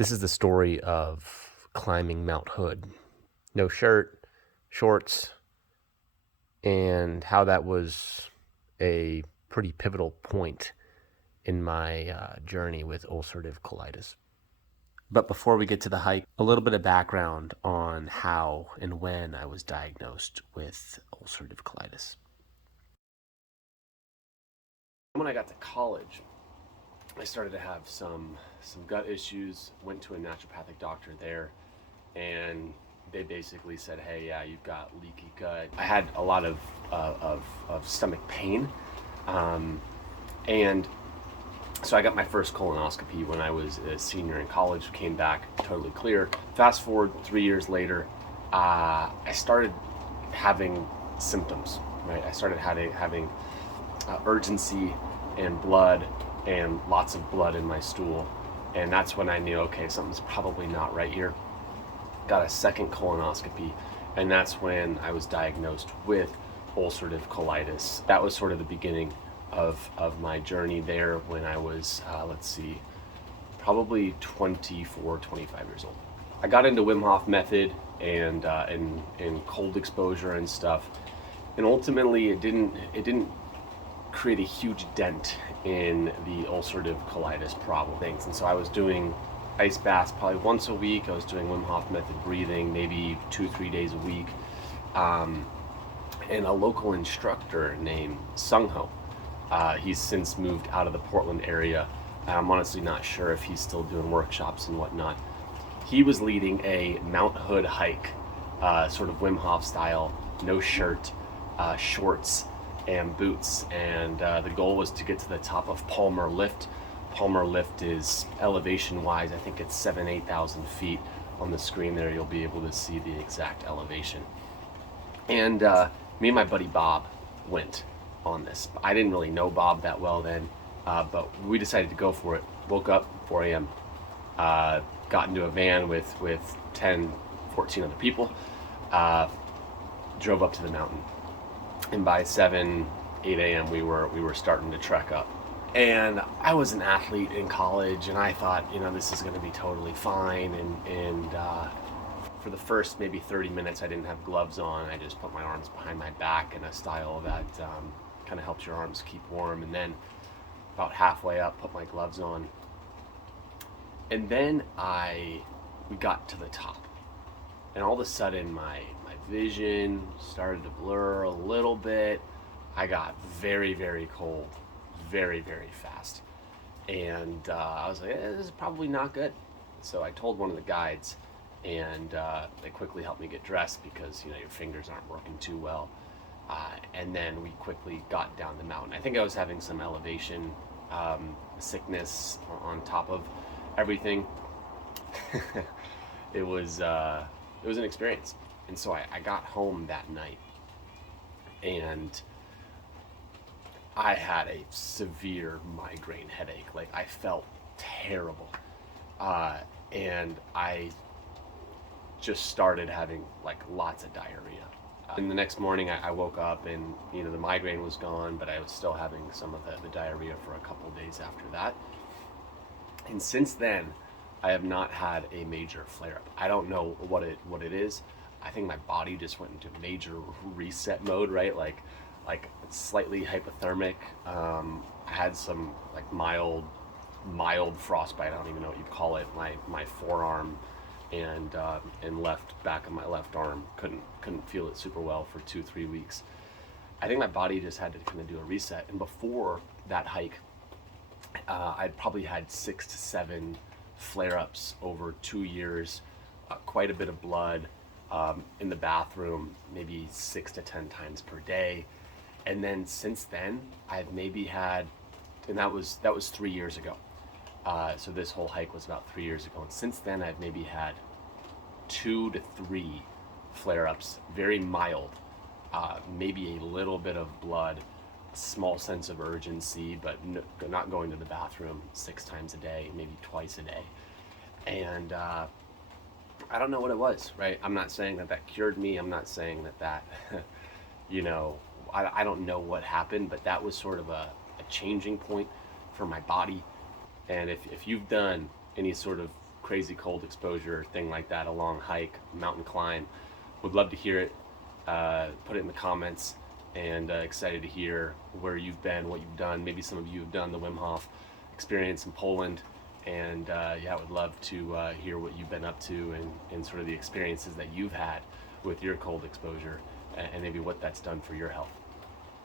This is the story of climbing Mount Hood. No shirt, shorts, and how that was a pretty pivotal point in my journey with ulcerative colitis. But before we get to the hike, a little bit of background on how and when I was diagnosed with ulcerative colitis. When I got to college, I started to have some gut issues, went to a naturopathic doctor there, and they basically said, hey, yeah, you've got leaky gut. I had a lot of stomach pain, and so I got my first colonoscopy when I was a senior in college, came back totally clear. Fast forward 3 years later, I started having symptoms, right? I started having urgency and blood and lots of blood in my stool. And that's when I knew, okay, something's probably not right here. Got a second colonoscopy, and that's when I was diagnosed with ulcerative colitis. That was sort of the beginning of my journey there when I was, probably 24, 25 years old. I got into Wim Hof method and cold exposure and stuff. And ultimately it didn't create a huge dent in the ulcerative colitis problem things. And so I was doing ice baths probably once a week. I was doing Wim Hof method breathing maybe 2-3 days a week. And a local instructor named Sung Ho, he's since moved out of the Portland area. I'm honestly not sure if he's still doing workshops and whatnot. He was leading a Mount Hood hike, sort of Wim Hof style, no shirt, shorts, and boots, and the goal was to get to the top of Palmer Lift. Palmer Lift is elevation wise, I think it's 8,000 feet. On the screen there you'll be able to see the exact elevation. And me and my buddy Bob went on this. I didn't really know Bob that well then, but we decided to go for it. Woke up 4 a.m., got into a van with 10, 14 other people, drove up to the mountain. And by 7, 8 a.m. we were starting to trek up. And I was an athlete in college, and I thought, this is going to be totally fine. And for the first maybe 30 minutes, I didn't have gloves on. I just put my arms behind my back in a style that kind of helps your arms keep warm. And then about halfway up, put my gloves on. And then we got to the top. And all of a sudden, my vision started to blur a little bit. I got very, very cold, very, very fast. And I was like, this is probably not good. So I told one of the guides, and they quickly helped me get dressed because, your fingers aren't working too well. And then we quickly got down the mountain. I think I was having some elevation sickness on top of everything. It was an experience. And so I got home that night, and I had a severe migraine headache. Like, I felt terrible. And I just started having lots of diarrhea. And the next morning I woke up and, the migraine was gone, but I was still having some of the diarrhea for a couple of days after that. And since then, I have not had a major flare-up. I don't know what it is. I think my body just went into major reset mode, right? Like slightly hypothermic. I had some mild frostbite. I don't even know what you'd call it. My forearm and left back of my left arm couldn't feel it super well for 2-3 weeks. I think my body just had to kind of do a reset. And before that hike, I'd probably had 6 to 7 flare-ups over 2 years, quite a bit of blood, in the bathroom, maybe 6 to 10 times per day. And then since then, I've maybe had, and that was 3 years ago. So this whole hike was about 3 years ago. And since then, I've maybe had 2 to 3 flare-ups, very mild, maybe a little bit of blood, small sense of urgency, but not going to the bathroom 6 times a day, maybe twice a day. And I don't know what it was, right? I'm not saying that cured me. I'm not saying that I don't know what happened, but that was sort of a changing point for my body. And if you've done any sort of crazy cold exposure thing like that, a long hike, mountain climb. Would love to hear it. Put it in the comments, and excited to hear where you've been, what you've done. Maybe some of you have done the Wim Hof experience in Poland, and yeah, I would love to hear what you've been up to, and sort of the experiences that you've had with your cold exposure, and maybe what that's done for your health.